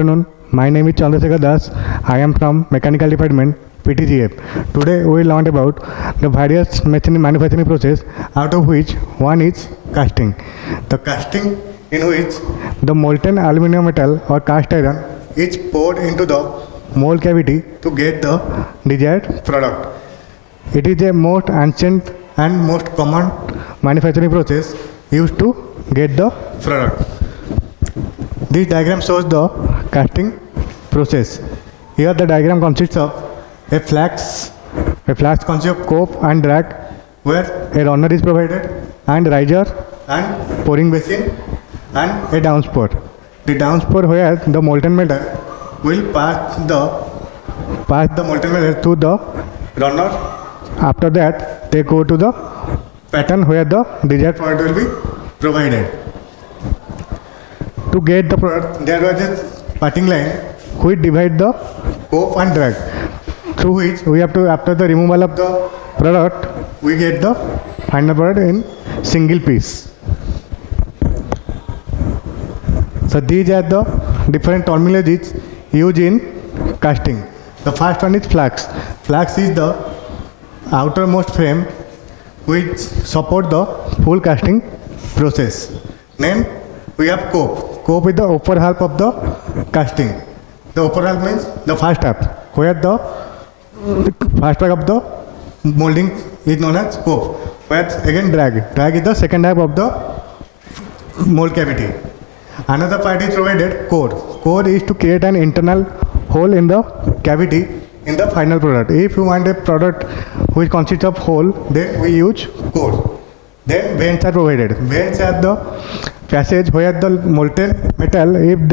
afternoon. My name is Chandrasekhar Das. I am from Mechanical Department, PTGF. Today we will learn about the various manufacturing process, out of which one is casting. The casting in which the molten aluminum metal or cast iron is poured into the mold cavity to get the desired product. It is a most ancient and most common manufacturing process used to get the product. This diagram shows the casting process. Here the diagram consists of a flask consists of cope and drag, where a runner is provided, and riser and pouring basin and a downspout. The downspout where the molten metal will pass the molten metal to the runner. After that they go to the pattern where the desired product will be provided. To get the product, there was a parting line which divide the cope and drag, through which we have to, after the removal of the product, we get the final product in single piece. So these are the different terminologies used in casting. The first one is flask. Flask is the outermost frame which support the full casting process. Then we have cope. Cope is the upper half of the casting. The upper half means the first half, where the first half of the molding is known as cope. Where again drag. Drag is the second half of the mold cavity. Another part is provided core. Core is to create an internal hole in the cavity in the final product. If you want a product which consists of hole, then we use core. Then vents are provided. Vents are the passage where the molten metal, if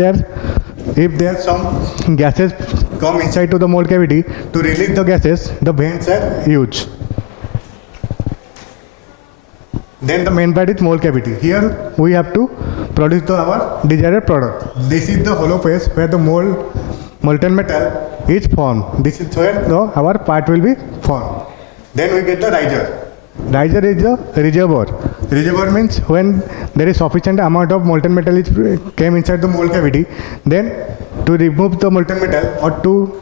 there some gases come inside to the mold cavity, to release the gases, the vents are used. Then the main part is mold cavity. Here we have to produce our desired product. This is the hollow phase where the molten metal is formed. This is where our part will be formed. Then we get the riser. Riser is the reservoir. Reservoir means when there is sufficient amount of molten metal came inside the mold cavity, then to remove the molten metal or to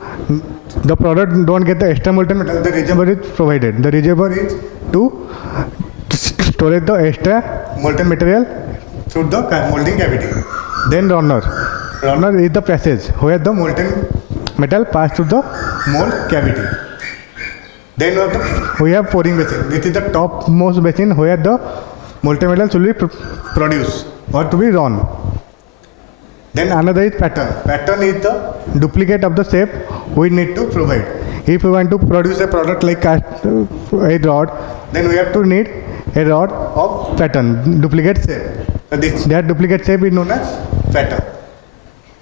the product don't get the extra molten metal, the reservoir is provided. The reservoir is to store the extra molten material through the molding cavity. Then runner. Runner is the passage where the molten metal pass through the mold cavity. Then we have pouring basin. This is the topmost basin where the molten metal should be produced or to be run. Then another is pattern. Pattern is the duplicate of the shape we need to provide. If we want to produce a product like a rod, then we have to need a rod of pattern, duplicate shape. So that duplicate shape is known as pattern.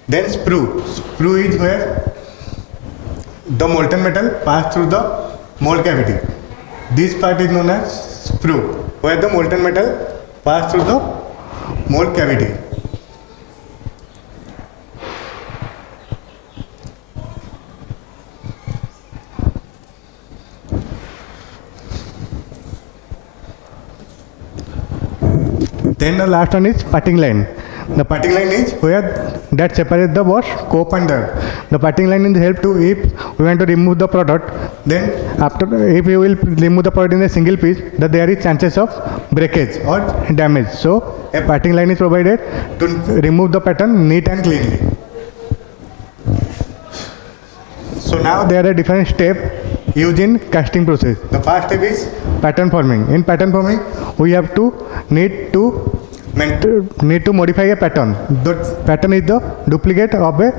Then sprue. Sprue is where the molten metal pass through the mold cavity. This part is known as sprue, where the molten metal pass through the mold cavity. Then the last one is parting line. The parting line is where that separates the cope and drag. The parting line is help to, if we want to remove the product, then after if you will remove the product in a single piece, that there is chances of breakage or damage. So a parting line is provided to remove the pattern neat and cleanly. So now there are different steps used in casting process. The first step is pattern forming. In pattern forming, we have to need to modify a pattern. The pattern is the duplicate of a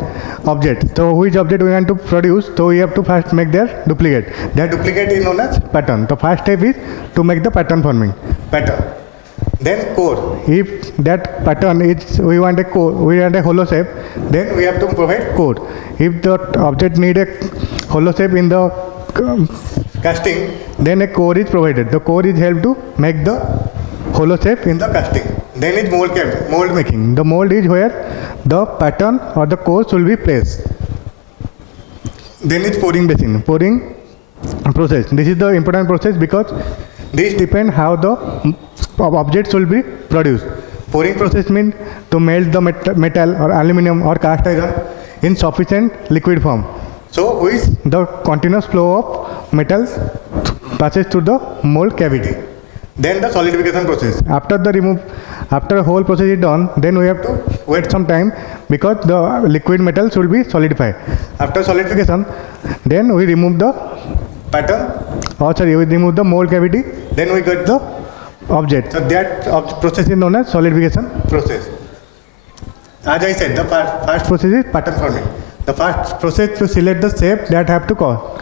object. So which object we want to produce, so we have to first make their duplicate. That duplicate is known as pattern. The first step is to make the pattern forming. Pattern. Then core. If that pattern is, we want a hollow shape, then we have to provide core. If the object need a hollow shape in the casting, then a core is provided. The core is helped to make the hollow shape in the casting. Then is mold making. The mold is where the pattern or the core will be placed. Then is pouring basin. Pouring process. This is the important process because this depends how the objects will be produced. Pouring process means to melt the metal or aluminum or cast iron in sufficient liquid form. So which the continuous flow of metals passes through the mold cavity. Then the solidification process. After the whole process is done, then we have to wait some time because the liquid metals will be solidified. After solidification, then we remove the pattern, we remove the mold cavity, then we get the object. So that process is known as solidification process. As I said, the first process is pattern forming. The first process to select the shape that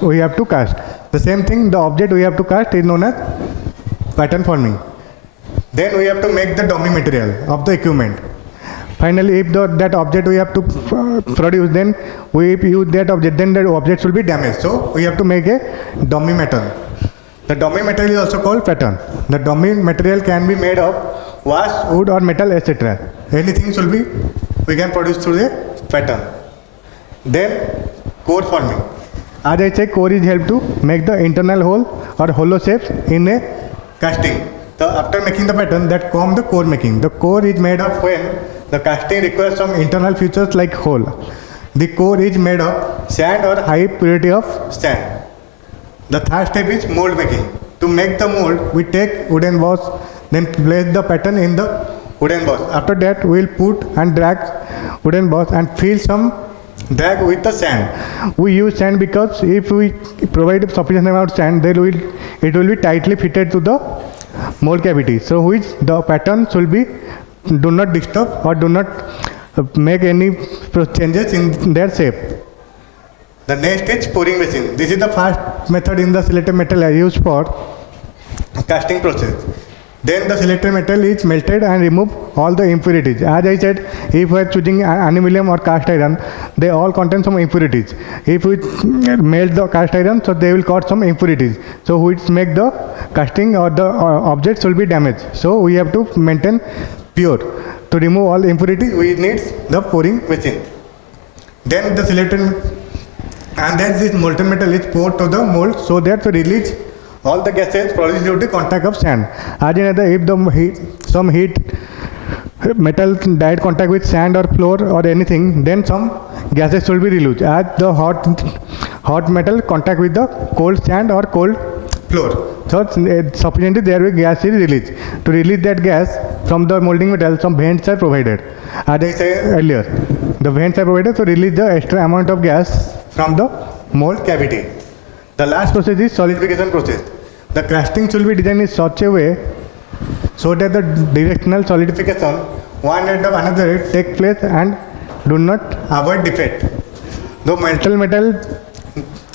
we have to cast. The same thing, the object we have to cast is known as pattern forming. Then we have to make the dummy material of the equipment. Finally, if that object we have to produce, then we use that object, then the objects will be damaged. So we have to make a dummy metal. The dummy material is also called pattern. The dummy material can be made of wax, wood or metal, etc. Anything we can produce through the pattern. Then core forming. As I said, core is help to make the internal hole or hollow shapes in a casting. So after making the pattern, that comes the core making. The core is made of when the casting requires some internal features like hole. The core is made of sand or high purity of sand. The third step is mold making. To make the mold, we take wooden boss, then place the pattern in the wooden boss. After that, we will put and drag wooden boss and fill some drag with the sand. We use sand because if we provide sufficient amount of sand, then it will be tightly fitted to the mold cavity. So which the patterns will be do not disturb or do not make any changes in their shape. The next is pouring machine. This is the first method in the selected metal used for casting process. Then the selected metal is melted and remove all the impurities. As I said, if we are choosing aluminum or cast iron, they all contain some impurities. If we melt the cast iron, so they will cause some impurities. So which make the casting or the objects will be damaged. So we have to maintain pure. To remove all impurities, we need the pouring machine. Then the selected and then this molten metal is poured to the mold so that to release all the gases produced due to contact of sand. As in other, if some heat metal direct contact with sand or floor or anything, then some gases will be released. As the hot metal contact with the cold sand or cold floor, so sufficiently there will gas is released. To release that gas from the molding metal, some vents are provided. As I said earlier, the vents are provided to release the extra amount of gas from the mold cavity. The last process is solidification process. The casting should be designed in such a way so that the directional solidification one end of another take place and do not avoid defect. The metal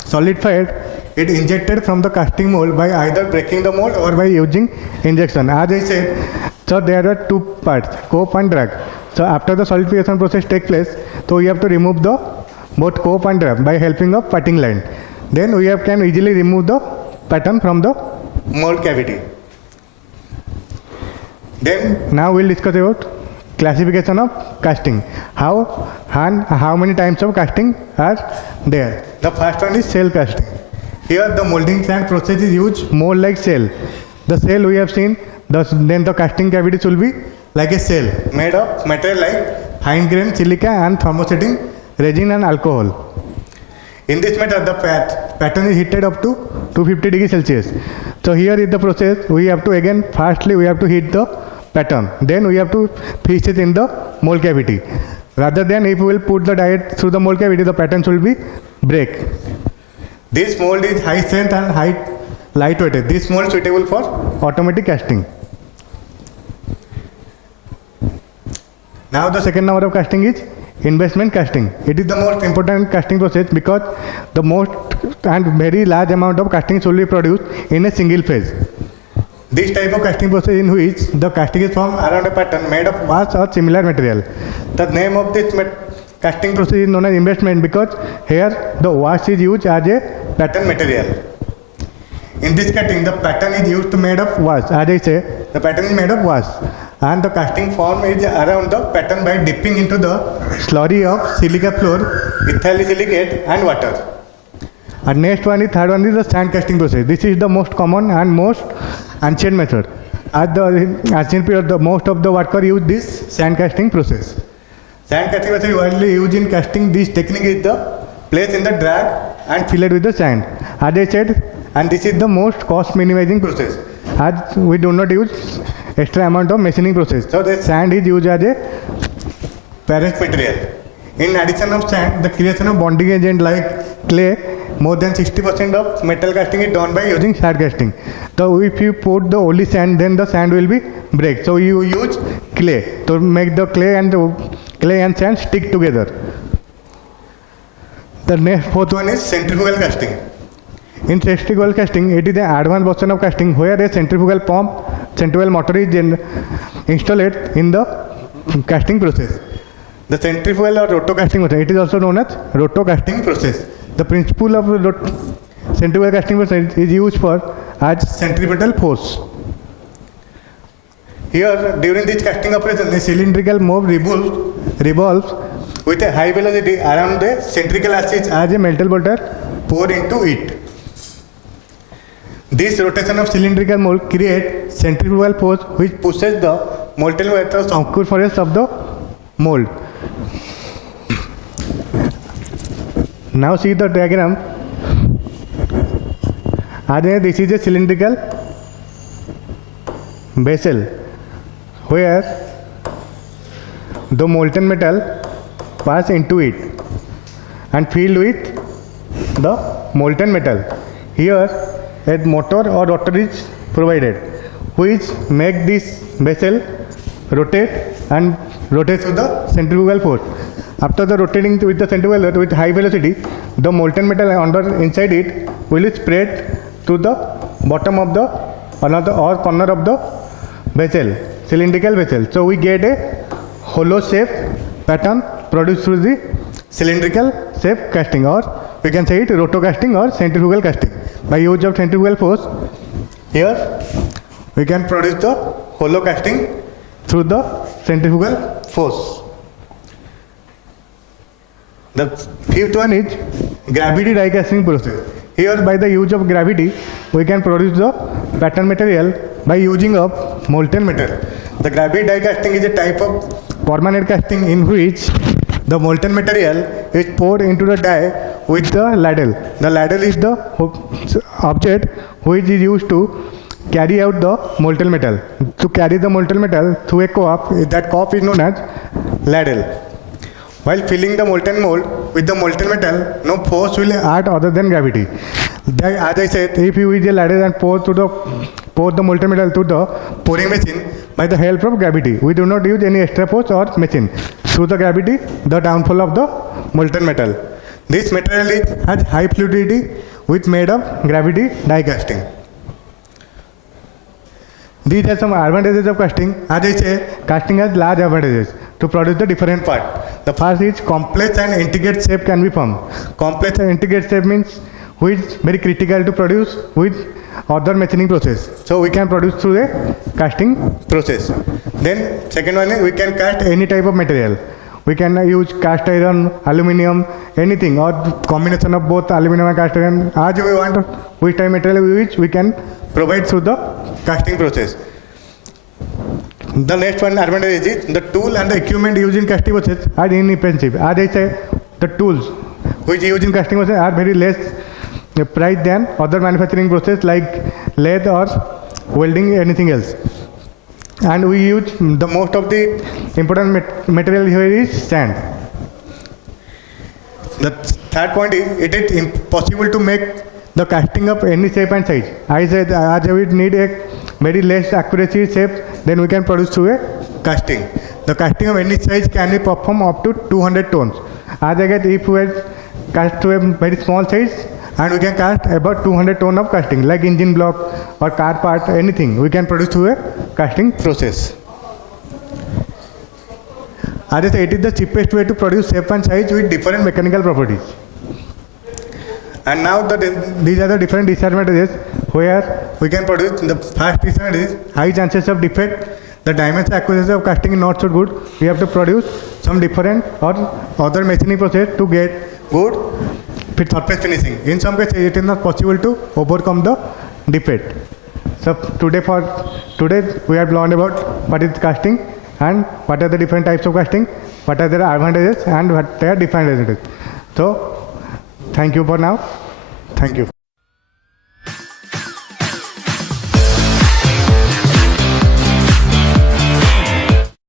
solidified, it injected from the casting mold by either breaking the mold or by using injection. As I said, so there are two parts, cope and drag. So after the solidification process take place, so we have to remove the both cope and drag by helping of cutting line. Then we can easily remove the pattern from the mold cavity. Then now we will discuss about classification of casting. How many types of casting are there? The first one is shell casting. Here the molding sand process is used more like shell. The shell we have seen, then the casting cavity will be like a shell made of material like fine grain silica and thermosetting resin and alcohol. In this method, the pattern is heated up to 250 degrees Celsius. So here is the process. We have to firstly we have to heat the pattern. Then we have to fix it in the mold cavity. Rather than if we will put the die through the mold cavity, the patterns will be break. This mold is high strength and lightweight. This mold suitable for automatic casting. Now the second number of casting is investment casting. It is the most important casting process because the most and very large amount of castings will be produced in a single phase. This type of casting process in which the casting is formed around a pattern made of wax or similar material. The name of this casting process is known as investment because here the wax is used as a pattern material. In this cutting, the pattern is used to made of wax. As I say, the pattern is made of wax. And the casting form is around the pattern by dipping into the slurry of silica floor, ethyl silicate and water. And next one is third one is the sand casting process. This is the most common and most ancient method. At the ancient period, the most of the workers use this sand casting process. Sand casting method widely used in casting. This technique is the place in the drag and fill it with the sand. As I said, and this is the most cost minimizing process, as we do not use extra amount of machining process. So the sand is used as a parent material. In addition of sand, the creation of bonding agent like clay, more than 60% of metal casting is done by using sand casting. So if you put the only sand, then the sand will be break. So you use clay to make the clay and sand stick together. The next fourth one is centrifugal casting. In centrifugal casting, it is an advanced version of casting where a centrifugal pump, centrifugal motor is installed in the casting process. The centrifugal or roto casting method, it is also known as roto casting process. The principle of centrifugal casting process is used for as centripetal force. Here, during this casting operation, the cylindrical mold revolves with a high velocity around the centrifugal axis as a metal bolter pour into it. This rotation of cylindrical mold creates centrifugal force which pushes the molten metal circumference of the mold. Now see the diagram. This is a cylindrical vessel where the molten metal pass into it and filled with the molten metal. Here a motor or rotor is provided which make this vessel rotate and rotate with the centrifugal force. After the rotating with the centrifugal with high velocity, the molten metal inside it will spread to the bottom of the another or corner of the vessel, cylindrical vessel. So we get a hollow shape pattern produced through the cylindrical shape casting, or we can say it roto casting or centrifugal casting. By use of centrifugal force, here we can produce the hollow casting through the centrifugal force. The fifth one is gravity die casting process. Here by the use of gravity, we can produce the pattern material by using of molten metal. The gravity die casting is a type of permanent casting in which the molten material is poured into the die with the ladle. The ladle is the object which is used to carry out the molten metal. To carry the molten metal through a cup, that cup is known as ladle. While filling the molten mold with the molten metal, no force will act other than gravity. As I said, if you use a ladle and pour the molten metal to the pouring machine by the help of gravity, we do not use any extra force or machine. Through the gravity, the downfall of the molten metal. This material has high fluidity which made of gravity die casting. These are some advantages of casting. As I say, casting has large advantages to produce the different part. The first is complex and intricate shape can be formed. Complex and intricate shape means which is very critical to produce with other machining process. So we can produce through a casting process. Then second one is we can cast any type of material. We can use cast iron, aluminium, anything, or combination of both aluminium and cast iron. As we want, which type of material we use, we can provide through the casting process. The next one advantage is the tool and the equipment used in casting process are inexpensive. As I say, the tools which used in casting process are very less price than other manufacturing process like lathe or welding, anything else. And we use the most of the important material here is sand. The third point is it is impossible to make the casting of any shape and size. I said as we need a very less accuracy shape, then we can produce through a casting. The casting of any size can be performed up to 200 tons. As I get, if we cast to a very small size, and we can cast about 200 tons of casting, like engine block or car part, anything we can produce through a casting process. As I said, it is the cheapest way to produce shape and size with different mechanical properties. And now these are the different disadvantages where we can produce. The first disadvantage is high chances of defect. The dimension accuracy of casting is not so good. We have to produce some different or other machining process to get good surface finishing. In some cases, it is not possible to overcome the defect. So today we have learned about what is casting and what are the different types of casting, what are their advantages and what their disadvantages. So thank you for now. Thank you.